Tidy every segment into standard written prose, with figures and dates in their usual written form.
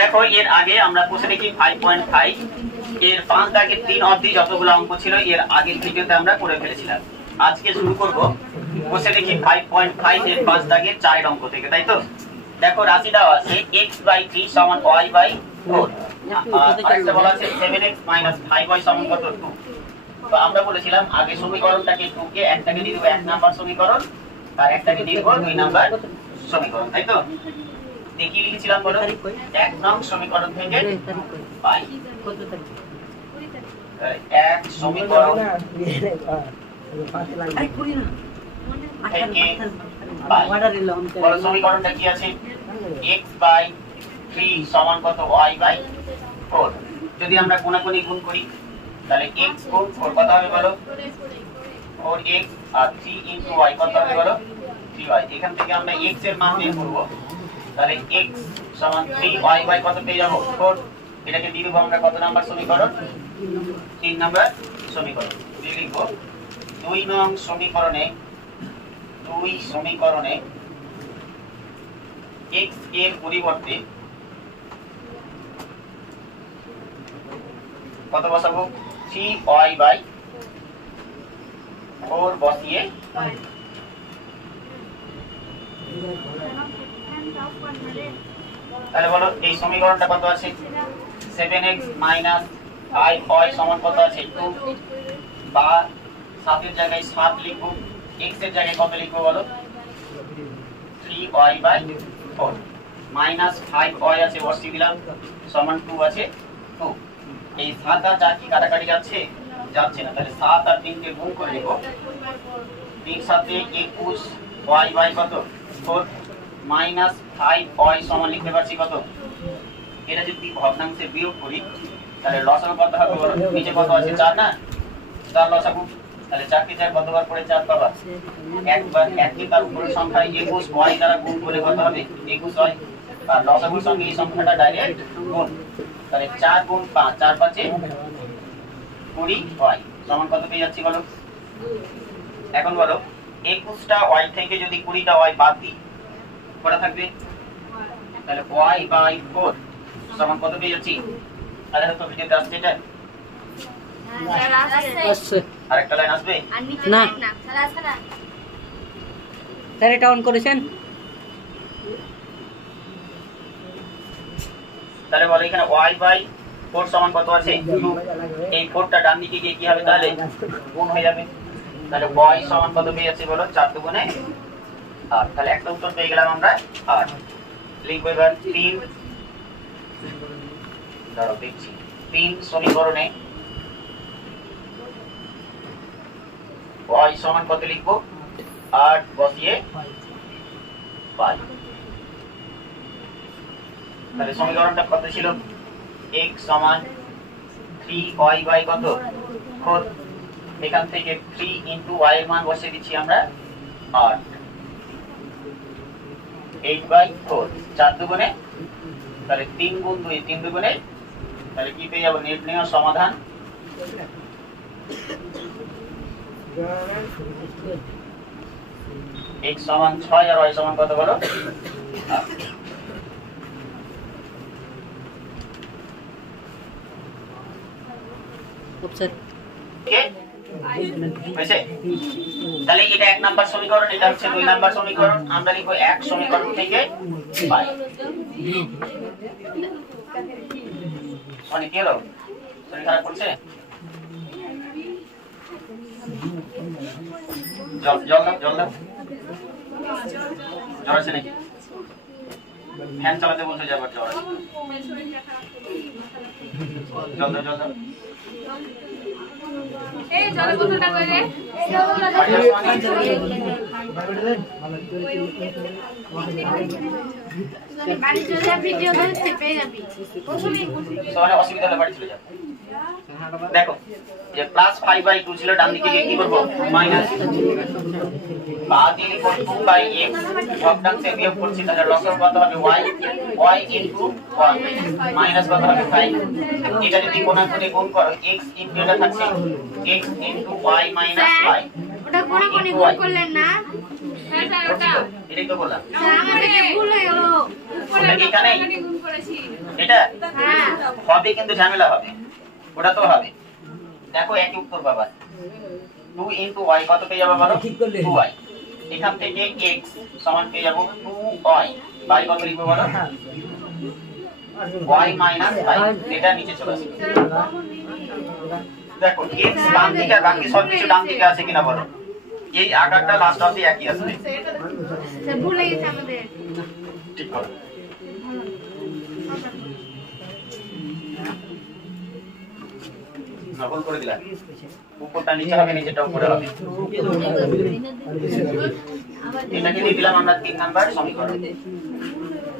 দেখো এর আগে আমরা বসে দেখি 5.5 এর 5 দাগের 3 অবধি যতগুলো অঙ্ক ছিল এর আগের ভিডিওতে আমরা করে ফেলেছিলাম। আজকে শুরু করব বসে দেখি 5.5 এর 5 দাগের 4 অঙ্ক থেকে, তাই তো? দেখো রাশি দেওয়া আছে x/3 = y/4, আরেকটা বলা আছে 7x - 5y = কত 2। তো আমরা বলেছিলাম আগে সমীকরণটাকে 2 কে একটাকে দিয়ে দেব 1 নাম্বার সমীকরণ আর একটাকে দিয়ে দেব 2 নাম্বার সমীকরণ, তাই তো? দেখি লিখছিলাম বলো 1 নং সমীকরণ থেকে পাই এক সমীকরণ সমীকরণটা কি আছে x/3 সমান কত y/4। যদি আমরা কোণাকুণি গুণ করি তাহলে x গুণ 4 কত হবে বলো 4x আর 3 * y কত হবে বলো 3y। এখান থেকে আমরা x এর মান বের করব, তাহলে x সমান 3y/, কত পেয়ে যাব 4। এটাকে দিয়ে দেব আমরা কত নাম্বার সমীকরণ 3 নাম্বার সমীকরণ। দিয়ে লিখব 2 নং সমীকরণে x এর পরিবর্তে কত বসাবো 3y/4 বসিয়ে তাহলে বলো এই সমীকরণটা কত আছে 7x - 5y = কত আছে 2, বা 7 এর জায়গায় 7 লিখব, x এর জায়গায় কত লিখব বলো 3y/4 মাইনাস 5y আছে বসিয়ে দিলাম সমান 2 আছে 2। এই 7 আর 4 কি কাটাকাটি যাচ্ছে না, তাহলে 7 আর 3 কে গুণ করে নেব, 3 7 21 y/, কত 4 মাইনাস 5y সমান লিখতে পারছি কত। এটা যদি ভগ্নাংশে বিয়োগ করি তাহলে লসাগু কত হবে বলো, নিচে কত আছে 4 না, 4 লসাগু, তাহলে 4 কে 4 কতবার করে 4 পাবা একবার, একই তার উপরের সংখ্যা 21 y দ্বারা গুণ করলে কত হবে 21y, আর লসাগুর সঙ্গে এই সংখ্যাটা ডাইরেক্ট গুণ, তাহলে 4 গুণ 5 4 5 20y সমান কত পেয়ে যাচ্ছি বলো। এখন বলো 21টা y থেকে যদি 20টা y বাদ দিই কত থাকবে, তাহলে y/4 সমান কত পেয়ে যাচ্ছি। আরে তো ভিডিওতে আসছে এটা আরেকটা লাইন আসবে না স্যার, এটা অন করেছেন। তাহলে বলো এখানে y/4 সমান কত আছে 2, এই 4টা ডান দিকে গিয়ে কি হবে তাহলে গুণ হয়ে যাবে, তাহলে y সমান কত পেয়ে যাচ্ছে বলো 4 দুগুণে 8। তাহলে একটা উত্তর পেয়ে গেলাম আমরা 8। লিখব এবার 3 সমীকরণে y সমান কত লিখব 8 বসিয়ে পাই। তাহলে সমীকরণটা কত ছিল x সমান 3y/, কত 4। এখান থেকে 3 * y এর মান বসিয়ে দিচ্ছি আমরা 8, 8/4 4 দুগুণে, তাহলে 3 গুণ 2 3 দুগুণে, তাহলে কি পেয়ে যাব নির্ণয় সমাধান x সমান 6 আর y সমান কত বলো 8। তাহলে এটা 1 নাম্বার সমীকরণ, এটা হচ্ছে 2 নাম্বার সমীকরণ। আমরা লিখব 1 সমীকরণ থেকে পাই মানে কি হলো শরীর খারাপ করছে, জল দাও জ্বর আছে নাকি, ফ্যান চালাতে বলছো যে আবার জ্বর আছে, জল দাও এই জল বোতলটা কই রে বাড়ি চলে যা, ভিডিও করতে পেয়ে যাবি সবাই অসুবিধা হলে বাড়ি চলে যা। দেখো যে +5/2 ছিল, ডান দিকে গিয়ে কি করব মাইনাস, বাদ দিয়ে লিখব 2/x, ভগ্নাংশে বিয়োগ করছি, তাহলে লসাগু কত হবে y * 1 মাইনাস কত হবে 5। এটা যদি কোণাকুণি গুণ করো x * এটা থাকছে x * y - 5, ওটা কোন কোন গুণ করলেন না? এটাই তো বললাম। আমাদের ভুল হয়ে গেল। ওটা কি এখানে গুণ করেছি। এটা হ্যাঁ হবে, কিন্তু ঝামেলা হবে। ওটা তো হবে। দেখো একই উত্তর পাবা। 2 into y কত পেয়ে যাবে বলো? 2y। এখান থেকে x সমান পেয়ে যাবো 2y। y কত লিখবো বলো? y minus 5। এটা নিচে চলে আসবে। দেখো x বাম দিকে আর বাকি সব কিছু ডান দিকে আছে কিনা বলো? এই আকারটা লাস্ট অবধি একই আসবে। স্যার ভুল হয়ে গেছে আমাদের। ঠিক করো। ভুল করে দিলাম। উপরটা নিচে হবে, নিচেটা উপরে হবে। এটাকে দিয়ে দিলাম আমরা 3 নাম্বার সমীকরণ।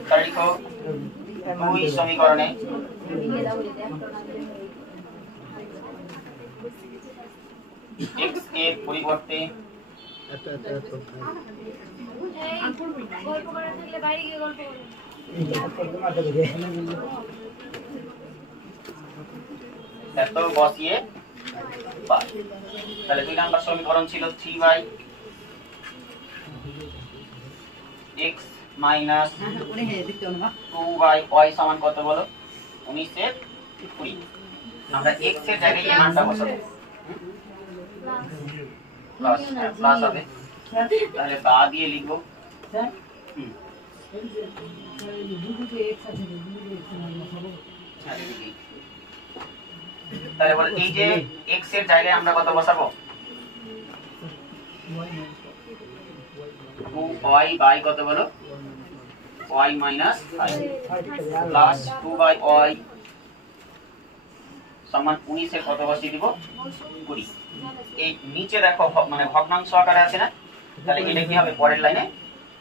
তাহলে লিখো 2 সমীকরণে x এর পরিবর্তে গল্প করা থাকলে বাইরে গিয়ে গল্প করুন। এত বসিয়ে পাই। তাহলে 2 নাম্বার সমীকরণ ছিল 3y x minus 2y y সমান কত বলো? 19 এর 20। আমরা x এর জায়গায় এই মানটা বসাবো। প্লাস হবে। তাহলে বা দিয়ে লিখবো। তাহলে বলো এই যে x এর জায়গায় আমরা কত বসাবো? 2y বাই কত বলো? y minus 5 প্লাস 2 y সমান 19 এর কত বসিয়ে দিব? 20। এই নিচে দেখো মানে ভগ্নাংশ আকারে আছে না? তাহলে এটা কি হবে? পরের লাইনে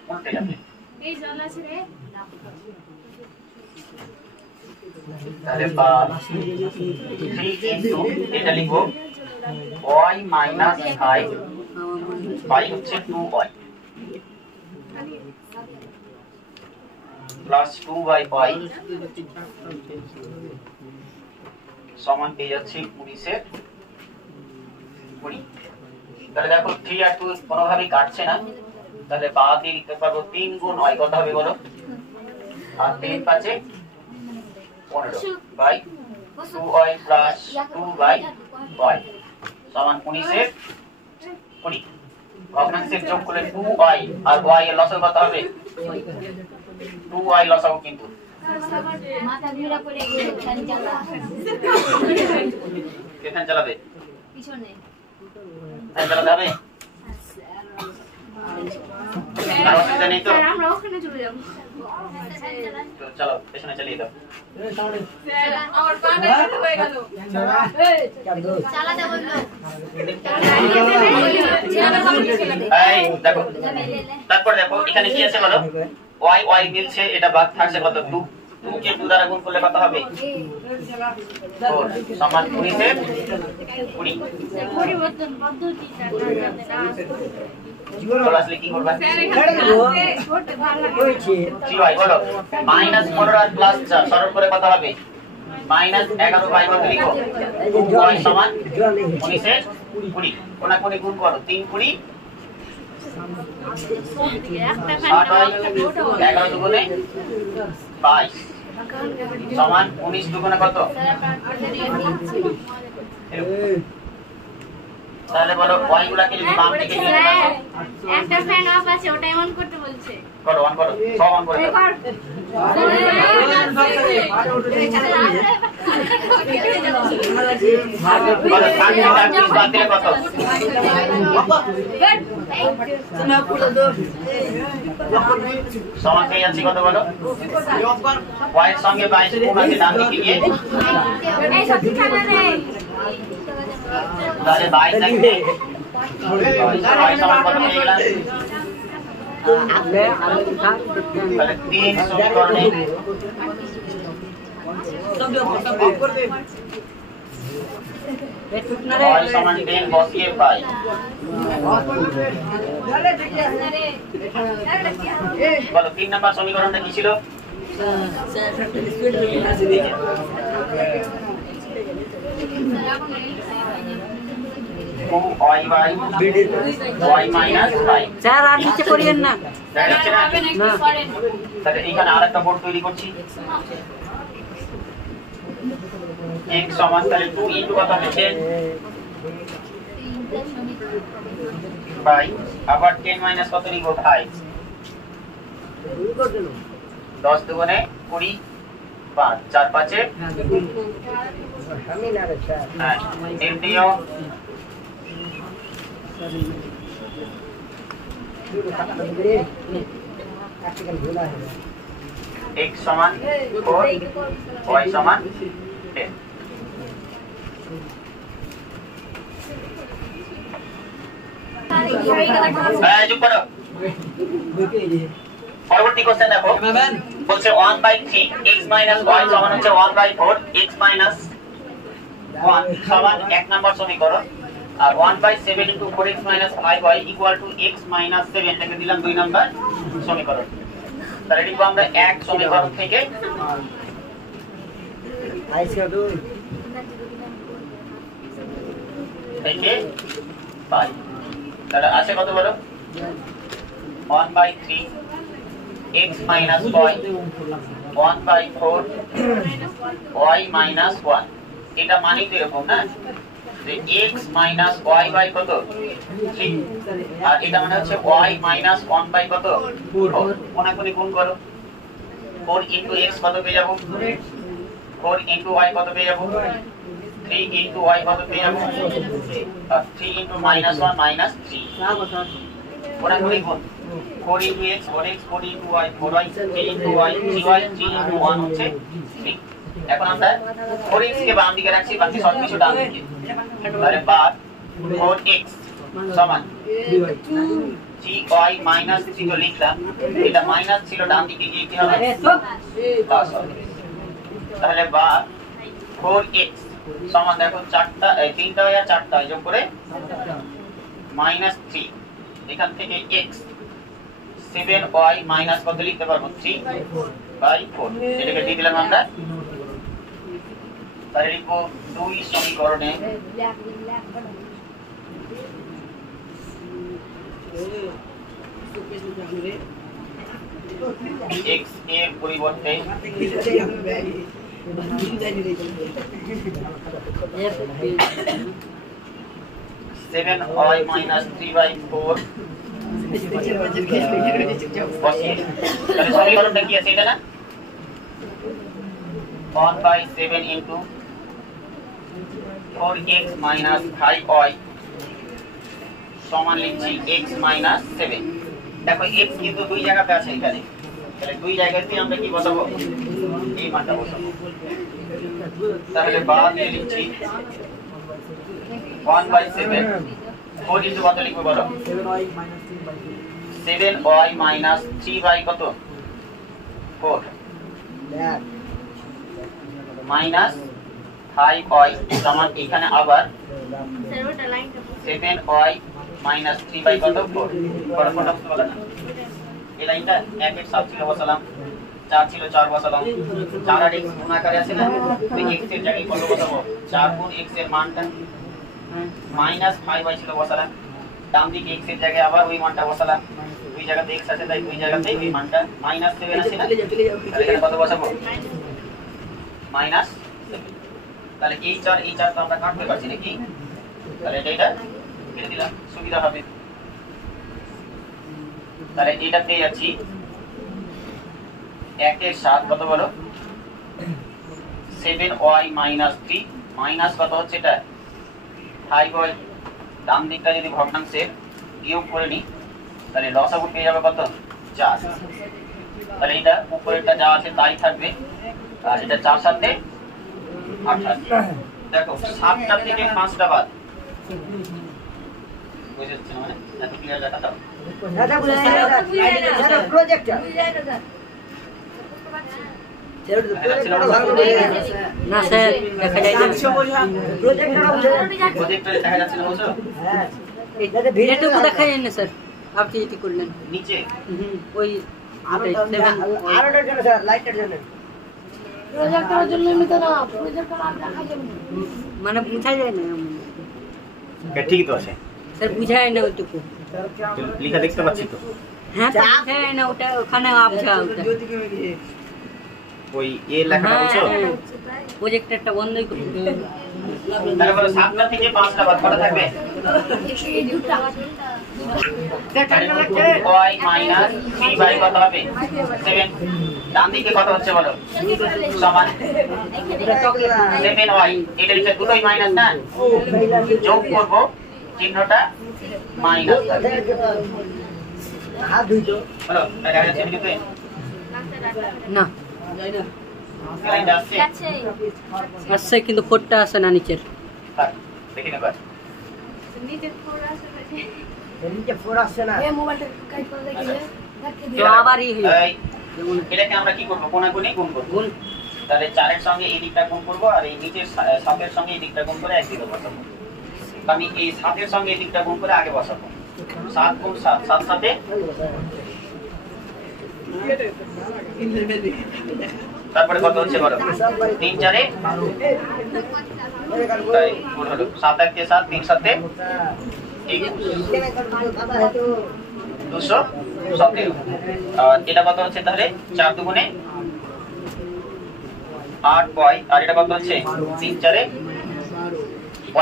উল্টে যাবে। এই জল আছে রে। তাহলে 3 into এটা লিখবো y minus 5 বাই হচ্ছে 2y প্লাস 2y সমান পেয়ে যাচ্ছে 19 এর 20। তাহলে দেখো 3 আর 2 কোনোভাবেই কাটছে না। তাহলে বা দিয়ে লিখতে পারবো 3 গুণ y কত হবে বলো? আর 3 পাঁচে 15 বাই 2y প্লাস 2y সমান 19 এর 20। ভগ্নাংশের যোগ করলে 2y আর y এর লসাগু কত হবে? 2y লসাগু কিন্তু মাথা ঘুরা পড়ে গিয়ে ফ্যান চালা। ফ্যান চালাবে? পিছনে ফ্যান চালাতে হবে? আর অসুবিধা নেই তো? আমরা ওখানে চলে যাব। তো চলো পেছনে চালিয়ে দাও। আমার পাটা ব্যথা হয়ে গেল। চালাতে বললো। এই দেখো, তারপর দেখো এখানে কি আছে বলো? y মিলছে, এটা বাদ থাকছে কত? 2 কে 2 দ্বারা গুণ করলে কত হবে? 4 সমান 19 এর 20। পরিবর্তন পদ্ধতিটা না জানলে না। চলো আসলে কি করবা? করতে ভালো লাগে। 3y বলো মাইনাস 15 আর প্লাস 4 সরল করে কত হবে? মাইনাস 11 বাই কত লিখো? 2y সমান 19 এর 20। কোনা কোনে গুণ করো 3 20 একটা 11 দুগুণে 22 সমান 19 দুগুণে কত? তাহলে বলো y গুলাকে যদি বাম দিকে নিয়ে আসো, একটা ফ্যান অফ আছে, ওটাই অন করতে বলছে। করো অন করো, সব অন করে দাও। বলো 30 আর 30 বাদ দিলে কত? সমান পেয়ে যাচ্ছি কত বলো? y এর সঙ্গে 22 গুণ আছে ডান দিকে গিয়ে, এই সত্যি খানা রে। তাহলে 22 থাকবে। y সমান কত পেয়ে গেলাম? তাহলে 3 সমীকরণে y সমান 10 বসিয়ে পাই। বলো 3 নাম্বার সমীকরণটা কি ছিল? 2y by y minus 5 sir আর নিচে করিয়েন না। দেখা যাচ্ছে না? না তাহলে এখানে আরেকটা বোর্ড তৈরি করছি x সমান তাহলে 2 ইনটু কত হচ্ছে বাই আবার 10 মাইনাস কত লিখব 5 10 দুগুণে 20 5 4 5 এ হ্যাঁ এমডিও x সমান 4 y সমান 10 হ্যাঁ চুপ করো পরবর্তী কোশ্চেন দেখো বলছে 1/3 x minus y সমান হচ্ছে 1/4 x minus 1 সমান 1 নাম্বার সমীকরণ আর 1/7 into 4x minus 5y equal to x minus 7 লিখে দিলাম 2 নাম্বার সমীকরণ। তাহলে লিখব আমরা এক সমীকরণ থেকে পাই। তাহলে আছে কত বলো 1/3 x minus y 1/4 y minus 1 এটা মানে তো এরকম না যে x minus y by কত 3 আর এটা মানে হচ্ছে y minus 1 by কত 4 কোনাকুনি গুণ করো 4 into x কত পেয়ে যাব 4 into y কত পেয়ে যাব 3 into y কত পেয়ে যাব আর 3 into minus 1 minus 3 কোনাকুনি গুণ 4 into x 4x 4 into y 4y 3 into y 3y 3 into 1 হচ্ছে 3 এখন আমরা 4x কে বাম দিকে রাখছি বাকি সব কিছু ডান দিকে তাহলে বাদ 4x সমান 3y minus 3 তো লিখলাম এটা মাইনাস ছিল ডান দিকে গিয়ে কি হবে প্লাস হবে তাহলে বাদ 4x সমান দেখো চারটা এই তিনটা আর চারটা যোগ করে -3 এখান থেকে x 7y মাইনাস কত লিখতে পারবো 3/4 এটাকে দিয়ে দিলাম আমরা তাহলে লিখবো 2 সমীকরণে x এর পরিবর্তে 7y minus 3/4 তাহলে সমীকরণটা কি আছে এটা না 1/7 into 4x minus 5y সমান লিখছি x minus 7 দেখো x কিন্তু দুই জায়গাতে আছে এখানে তাহলে দুই জায়গাতে আমরা কি বসাবো এই মানটা বসাবো তাহলে বাদ দিয়ে লিখছি 1/7 4 into কত লিখবো বলো 7y minus 3 by কত 4 minus 5y সমান এখানে আবার 7y minus 3 by কত 4 ফটাফট বুঝতে পারলা না এই লাইনটা 1 এর 7 ছিল বসালাম 4 ছিল 4 বসালাম 4 আর x গুণ আকারে আছে না তো x এর জায়গায় কত বসাবো 4 গুণ x এর মানটা -5y ছিল বসালাম ডান দিকে x এর জায়গায় আবার ওই মানটা বসালাম দুই জায়গাতে x আছে তাই দুই জায়গাতেই ওই মানটা -7 আছে না তাহলে এখানে কত বসাবো -7 তাহলে এই 4 তো আমরা কাটতে পারছি নাকি তাহলে এটা কেটে দিলাম সুবিধা হবে তাহলে এটা পেয়ে যাচ্ছি 1 এর 7 কত বলো 7y minus 3 মাইনাস কত হচ্ছে এটা 5y ডান দিকটা যদি ভগ্নাংশে বিয়োগ করে নি তাহলে লসাগু পেয়ে যাবে কত 4 তাহলে এটা উপরেরটা যা আছে তাই থাকবে আর এটা 4 সাথে 28 দেখো 7টা থেকে 5টা বাদ বুঝেছেন মানে এত ক্লিয়ার লেখা দাও দাদা বুঝাই দাদা প্রজেক্টর না স্যার দেখা যায় না প্রজেক্টরে দেখা যাচ্ছে না বুঝছো হ্যাঁ এটুকু দেখা যায় না স্যার আপনি এটি করলেন নিচে ওই আরোটার জন্য স্যার লাইটের জন্য প্রজেক্টরের জন্য নিতে না প্রজেক্টর আর দেখা যাবে না মানে বোঝা যায় না ঠিকই তো আছে, স্যার বুঝায় না ওইটুকু। লেখা দেখতে পাচ্ছি তো। হ্যাঁ তো বুঝায় না ওটা, ওখানে আবঝা ওটা। ওই লেখাটা বলছো? প্রজেক্টরটা বন্ধই করে দিতে। তারপরে 7টা থেকে 5টা বাদ কটা থাকবে? y মাইনাস 3y কত হবে? 7। ডান দিকে কত হচ্ছে বলো? সমান 7y। এটা হচ্ছে দুটোই মাইনাস না, যোগ করব, চিহ্নটা মাইনাস থাকবে। বলো দেখা যাচ্ছে ভিডিওতে? না লাইনটা আসছে? আসছে কিন্তু ফোরটা আসে না নিচের। থাক, দেখি না বাস। নিচে ফোর আসছে না। তো আবারই হলো। এই, এটাকে আমরা কি করব? কোণাগুণি গুণ করব। গুণ। তাহলে 4 এর সঙ্গে এই দিকটা গুণ করব, আর এই নিচের 7 এর সঙ্গে এই দিকটা গুণ করে এক দিকে বসাবো। তো আমি এই 7 এর সঙ্গে এই দিকটা গুণ করে আগে বসাবো। 7 গুণ 7, 7 7 তারপরে কত হচ্ছে বলো? 3 4 তাই গুণ হলো 7 1 কে 7, 3 7 217। আর এটা কত হচ্ছে তাহলে? 4 দুগুণে 8 y, আর এটা কত হচ্ছে? 3 4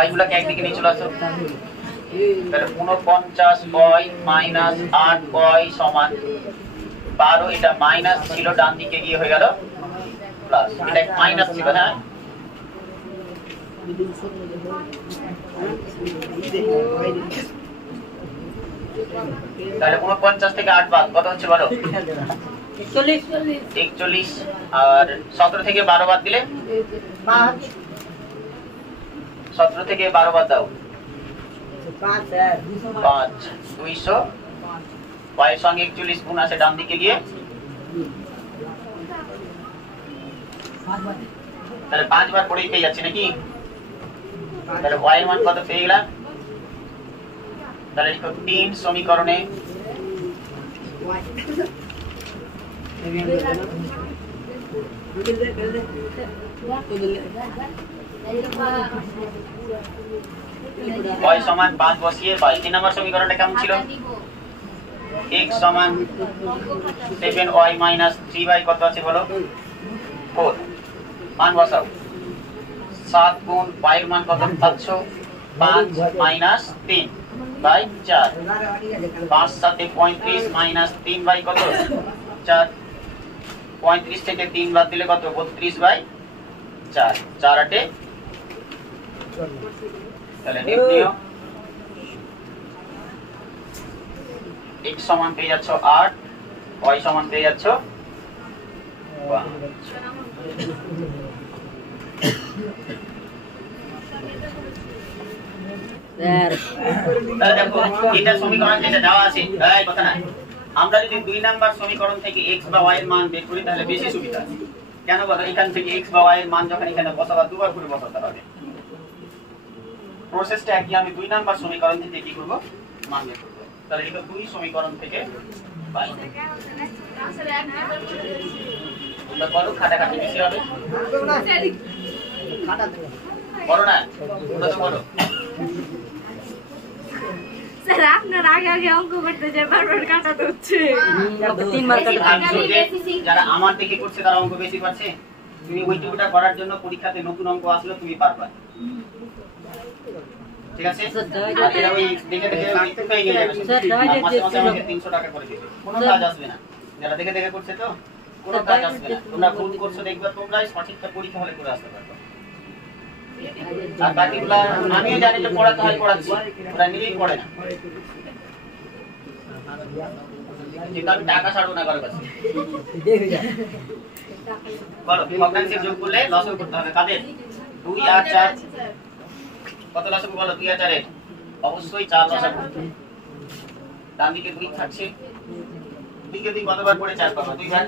y গুলোকে একদিকে নিয়ে চলে আসো। তাহলে 49 y মাইনাস 8 y সমান 12। এটা মাইনাস ছিল, ডান দিকে গিয়ে হয়ে গেল প্লাস। এটা মাইনাস ছিল, হ্যাঁ তাহলে 49 থেকে 8 বাদ কত হচ্ছে বলো? 41। আর 17 থেকে 12 বাদ দিলে 17 থেকে 12 বাদ দাও 5 200। y এর সঙ্গে 41 গুণ আছে ডান দিকে গিয়ে, তাহলে 5 বার পরেই পেয়ে যাচ্ছে নাকি? তাহলে y এর মান কত পেয়ে গেলাম? তাহলে লিখো 3 সমীকরণে y সমান 5 বসিয়ে পাই। 3 নম্বর সমীকরণটা কেমন ছিল? x সমান 7y মাইনাস 3y কত আছে বলো? 4। মান বসাও। 7 গুণ y এর মান কত পাচ্ছ? 5 মাইনাস 3 বাই 4। 5 7 35 মাইনাস 3 বাই কত? 4। 35 থেকে 3 বাদ দিলে কত? 32 বাই 4। 4 8 তাহলে নির্ণয় x সমান পেয়ে যাচ্ছ 8, y সমান পেয়ে যাচ্ছ 1। দেখো এটা সমীকরণ যেটা দেওয়া আছে, এই কথা না, আমরা যদি 2 নাম্বার সমীকরণ থেকে x বা y এর মান বের করি তাহলে বেশি সুবিধা। কেন বলো? এখান থেকে x বা y এর মান যখন এখানে বসাবা দুবার করে বসাতে হবে। প্রসেসটা একই। আমি 2 নাম্বার সমীকরণ থেকে কি করব? মান বের করব। তাহলে এটা 2 সমীকরণ থেকে পাই। তোমরা করো, খাটাখাটি বেশি হবে। করো না, তোমরা তো করো। স্যার আপনার আগে আগে অঙ্ক করতে যায়, বারবার কাটাতে হচ্ছে। 3 বার কাটা। যারা আমার থেকে করছে তারা অঙ্ক বেশি পাচ্ছে। তুমি ওইটুকুটা করার জন্য পরীক্ষাতে নতুন অঙ্ক আসলো তুমি পারবা, ঠিক আছে? আর এরা ওই দেখে দেখে লিখতে পেয়ে গেলে মাসে মাসে আমাকে 300 টাকা করে দিবে, কোনো কাজ আসবে না। যারা দেখে দেখে করছে তো কোনো কাজ আসবে না। তোমরা ভুল করছো দেখবা, তোমরাই সঠিকটা পরীক্ষা হলে করে আসতে পারবে। আর বাকিগুলা আমিও জানি যে পড়াতে হয়, পড়াচ্ছি, ওরা নিজেই পড়ে না। কিন্তু আমি টাকা ছাড়বো না কারো কাছে। বলো ভগ্নাংশের যোগ করলে লসও করতে হবে কাদের? 2 আর 4 কত লসও বলো? 2 আর 4 এর অবশ্যই 4 লসও। ডান দিকে 2 থাকছে, দিকে 2 কতবার করে 4 পাবো? 2 বার।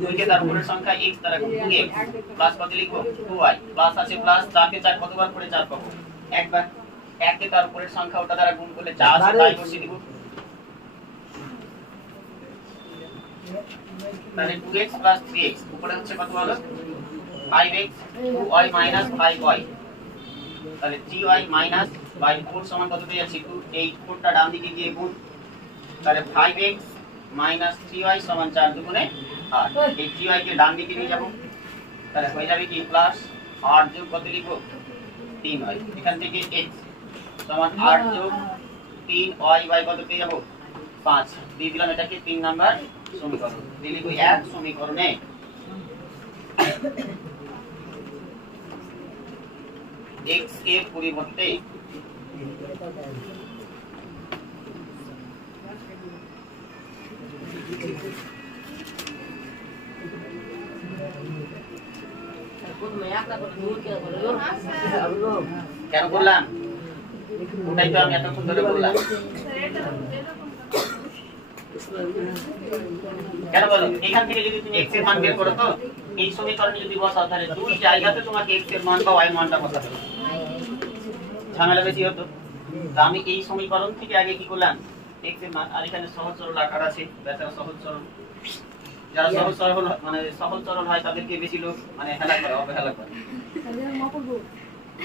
2 কে তার উপরের সংখ্যা x দ্বারা গুণ, 2x প্লাস কত লিখবো? 2y প্লাস আছে প্লাস 4 কে 4 কতবার করে 4 পাবো? একবার। 1 কে তার উপরের সংখ্যা ওটা দ্বারা গুণ করলে যা আছে তাই বসিয়ে দিব। তাহলে 2x প্লাস 3x উপরে হচ্ছে কত হলো? 5x, 2y মাইনাস 5y, তাহলে 3y মাইনাস বাই 4 সমান কত পেয়ে যাচ্ছি 2 এই 4টা ডান দিকে গিয়ে গুণ তাহলে 5x মাইনাস 3y সমান 4 দুগুণে 8 এই 3y কে ডান দিকে নিয়ে যাব তাহলে হয়ে যাবে কি প্লাস 8 যোগ কত লিখব 3y এখান থেকে x সমান 8 যোগ 3y বাই কত পেয়ে যাব 5 দিয়ে দিলাম এটাকে 3 নাম্বার সমীকরণ দিয়ে লিখব এক সমীকরণে x এর পরিবর্তে কেন করলাম ওটাই তো আমি এতক্ষণ ধরে বললাম কেন বলো এখান থেকে যদি তুমি x এর মান বের করো তো এই সমীকরণে যদি বসাও তাহলে দুই জায়গাতে তোমাকে x এর মান বা y মানটা বসাতে হবে ঝামেলা বেশি হতো তো আমি এই সমীকরণ থেকে আগে কি করলাম x এর মান আর এখানে সহজ সরল আকার আছে বেচারা সহজ সরল যারা সহজ সরল মানে সহজ সরল হয় তাদেরকে বেশি লোক মানে হেলা করে অবহেলা করে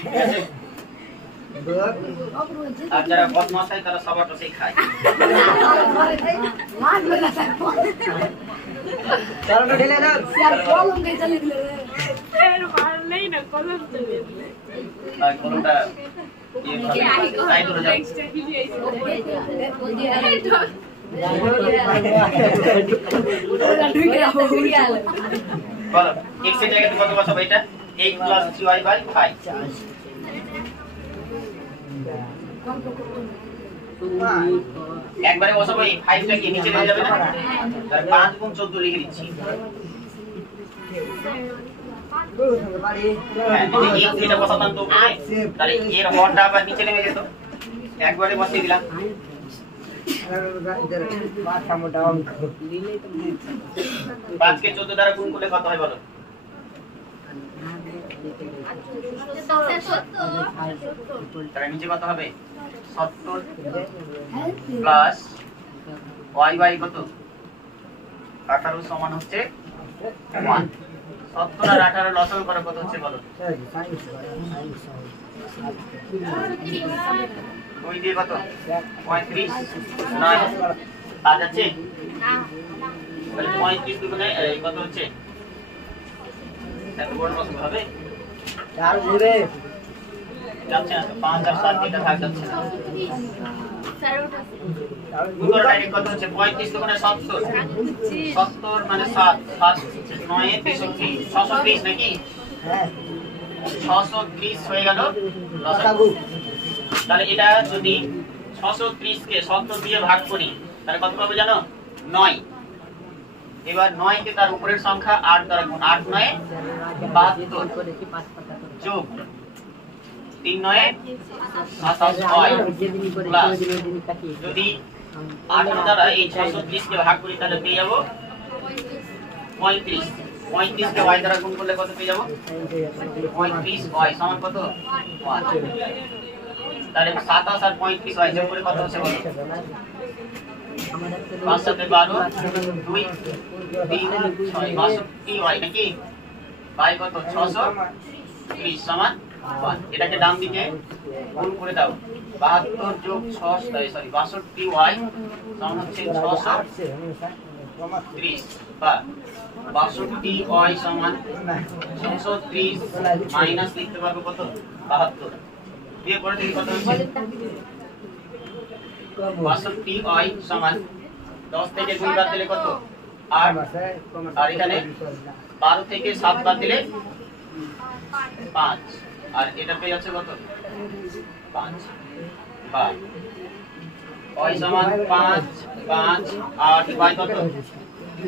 ঠিক আছে আর যারা বদমাশ হয় তারা সবারটা সেই খায় চলো ঢেলে দাও মারলেই না কলম চলে আর কোনটা সাইড হয়ে যায় বলো x এর জায়গাতে কত বসাবো এটা x + 3y / 5 একবারে বসাবো এই 5 টা কি নিচে নিয়ে যাবে না তাহলে 5 গুণ 14 লিখে দিচ্ছি এটা বসাতাম তো তাহলে এর হরটা আবার নিচে নেমে যেত একবারে বসিয়ে দিলাম 5 কে 14 দ্বারা গুণ করলে কত হয় বলো তাহলে নিচে কত হবে 70 প্লাস y বাই কত 18 সমান হচ্ছে 1 70 আর 18 লসাগু করে কত হচ্ছে বলো 2 দিয়ে কত 35 9 আজ আছে তাহলে 35 দুগুণে কত হচ্ছে এত বড় লসাগু হবে চার ঘুরে যাচ্ছে না 5 আর 7 এটা ভাগ যাচ্ছে না গুণ ডাইরেক্ট কত হচ্ছে 35 দুগুণে 70 70 মানে 7 7 9 এ 63 630 নাকি হ্যাঁ 630 হয়ে গেল লসাগু তাহলে এটা যদি 630 কে 70 দিয়ে ভাগ করি তাহলে কত পাবো জানো 9 এবার 9 কে তার উপরের সংখ্যা 8 দ্বারা গুণ 8 9 72 যোগ 3 9 27 যদি 18 দ্বারা এই 630 কে ভাগ করি তাহলে পেয়ে যাব 35 35 কে y দ্বারা গুণ করলে কত পেয়ে যাব 35 y সমান কত 1 তাহলে 27 আর 35 y যোগ করে কত হচ্ছে বলো 5 সাথে 12 2 3 6 62 y নাকি y কত 630 সমান 1 এটাকে ডান দিকে গুণ করে দাও 72 যোগ 6 সরি 62 y সমান হচ্ছে 630 বা 62 y সমান 630 মাইনাস লিখতে পারবো কত 72 দিয়ে করে দেখি কত হচ্ছে 62 y সমান 10 থেকে 2 বাদ দিলে কত 8 আর এখানে 12 থেকে 7 বাদ দিলে 5 আর এটা পেয়ে যাচ্ছে কত 5 বা y সমান 5 5 8 y কত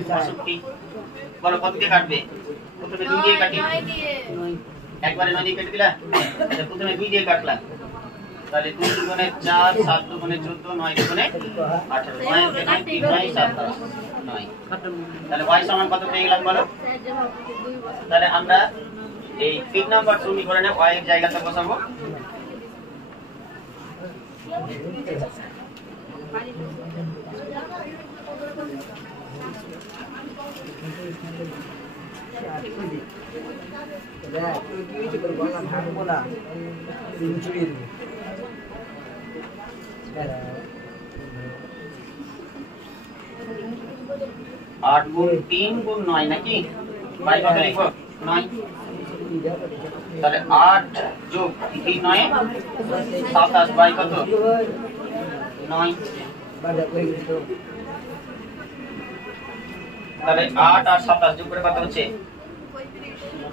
62 বলো কত দিয়ে কাটবে প্রথমে 2 দিয়ে কাটি একবারে 9 দিয়ে কেটে দিলা আচ্ছা প্রথমে 2 দিয়ে কাটলাম তাহলে 2 দুগুণে 4 7 দুগুণে 14 9 দুগুণে 18 9 দুগুণে 3 9 7 9 তাহলে y সমান কত পেয়ে গেলাম বলো তাহলে আমরা এই 3 নাম্বার সমীকরণে y এর জায়গাতে বসাবো 8 গুণ 3 গুণ 9 নাকি বাই কত লিখবো 9 তাহলে 8 যোগ 3 9 27 বাই কত 9 তাহলে 8 আর 27 যোগ করে কত হচ্ছে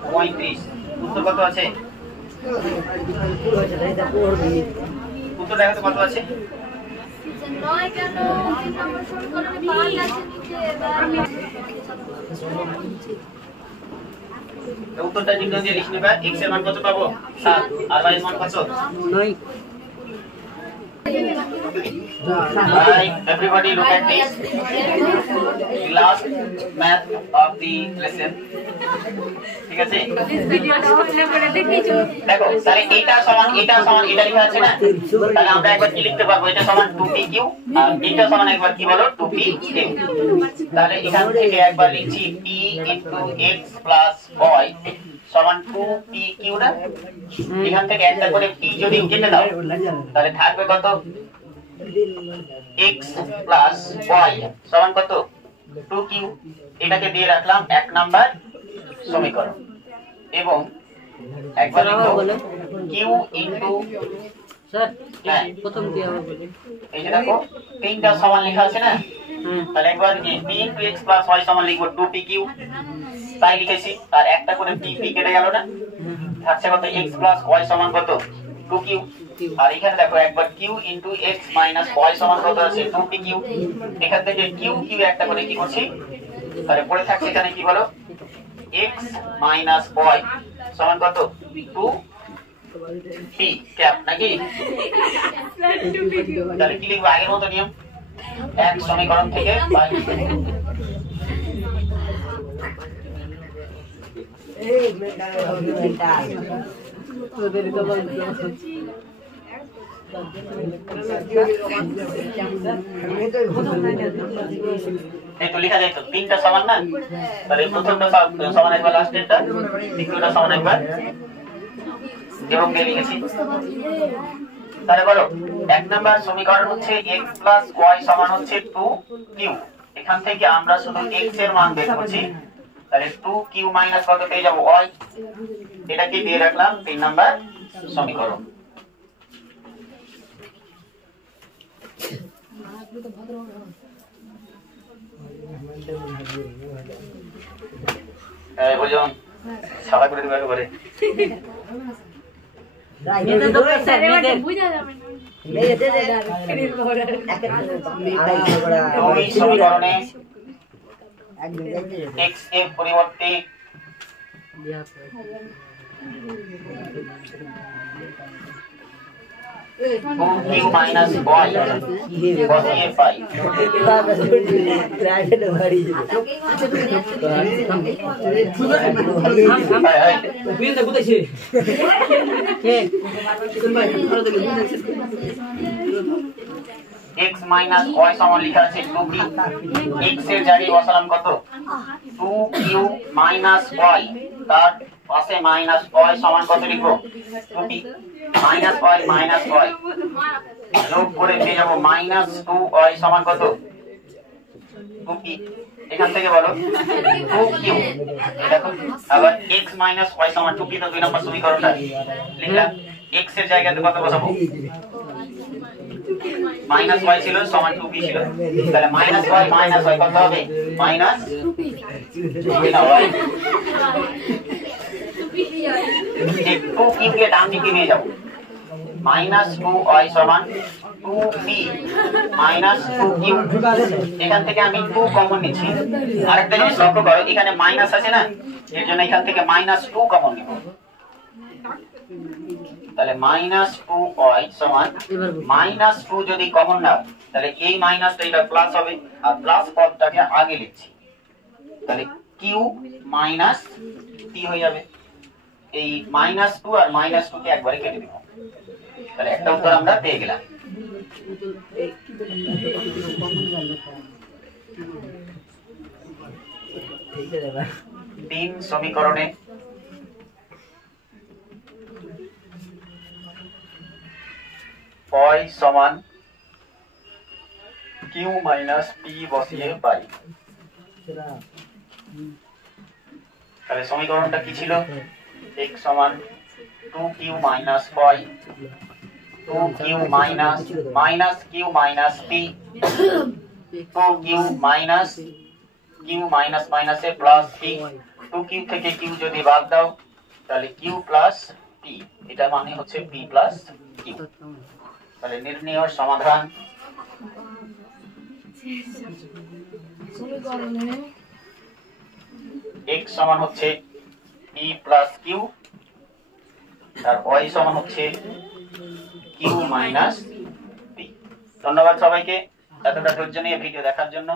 35 উত্তর কত আছে উত্তর দেখো তো কত আছে উত্তরটা চিহ্ন দিয়ে লিখে নেবা x এর মান কত পাবো 7 আর y এর মান কত 9 Right, everybody look at this. The last math of the lesson. ঠিক আছে দেখো তাহলে এটা সমান এটা লেখা আছে না তাহলে আমরা একবার কি লিখতে পারবো এটা সমান 2pq আর এটা সমান একবার কি বলো 2pq তাহলে এখান থেকে একবার লিখছি p x y সমান 2pq না এখান থেকে একটা করে p যদি কেটে দাও তাহলে থাকবে কত x plus y সমান কত 2q এটাকে দিয়ে রাখলাম 1 নাম্বার সমীকরণ এবং একবার লিখো q স্যার হ্যাঁ প্রথম কি হবে বলে এই যে দেখো তিনটা সমান লেখা আছে না তাহলে একবার কি p x plus y সমান লিখবো 2pq তাই লিখেছি আর একটা করে p কেটে গেল না থাকছে কত x plus y সমান কত 2q আর এখানে দেখো একবার q x minus y সমান কত আছে 2pq এখান থেকে q একটা করে কি করছি তাহলে পড়ে থাকছে এখানে কি বলো x minus y সমান কত 2p ক্যাপ নাকি তাহলে কি লিখবো আগের মতো নিয়ম এক সমীকরণ থেকে এই তো লেখা যায় তো তিনটা সমান না তাহলে প্রথমটা সমান একবার লাস্টেরটা দ্বিতীয়টা সমান একবার এবং দিয়ে লিখেছি তাহলে বলো এক নাম্বার সমীকরণ হচ্ছে x plus y সমান হচ্ছে 2q এখান থেকে আমরা শুধু x এর মান বের করছি তাহলে 2q মাইনাস কত পেয়ে যাব y এটাকে দিয়ে রাখলাম 3 নাম্বার সমীকরণ এই বুঝুন সাদা করে দিবা করে এটা তো স্যার মেয়েদের বুঝা যাবে না ওই সমীকরণে x এর পরিবর্তে q minus y বসিয়ে পাই x minus y সমান লেখা আছে 2q x এর জায়গায় বসালাম কত 2q minus y তার পাশে minus y সমান কত লিখবো 2p minus y যোগ করে পেয়ে যাব minus 2y সমান কত 2p এখান থেকে বলো 2q দেখো আবার x minus y সমান 2p তো দুই নম্বর সমীকরণটা লিখলাম x এর জায়গাতে কত বসাবো মাইনাস y ছিল সমান 2p ছিল তাহলে মাইনাস y কত হবে মাইনাস 2p না y 2q কে ডান দিকে নিয়ে যাও মাইনাস 2y সমান 2p মাইনাস 2q এখান থেকে আমি 2 কমন নিচ্ছি আরেকটা জিনিস লক্ষ্য করো এখানে মাইনাস আছে না এর জন্য এখান থেকে মাইনাস 2 কমন নিব তাহলে মাইনাস 2y সমান মাইনাস 2 যদি কমন নাও তাহলে এই মাইনাসটা এটা প্লাস হবে আর প্লাস পদটাকে আগে লিখছি তাহলে q মাইনাস p হয়ে যাবে এই মাইনাস 2 আর মাইনাস 2 কে একবারে কেটে দেব তাহলে একটা উত্তর আমরা পেয়ে গেলাম তিন সমীকরণে y সমান q মাইনাস p বসিয়ে পাই তাহলে সমীকরণটা কি ছিল? x সমান 2q minus 5 2q minus q minus p 2q minus q minus মাইনাসে প্লাস p 2q থেকে q যদি বাদ দাও তাহলে q প্লাস p, এটা মানে হচ্ছে p প্লাস q। তাহলে নির্ণয় সমাধান x সমান হচ্ছে p প্লাস q আর y সমান হচ্ছে q মাইনাস p। ধন্যবাদ সবাইকে এতটা ধৈর্য নিয়ে ভিডিও দেখার জন্য।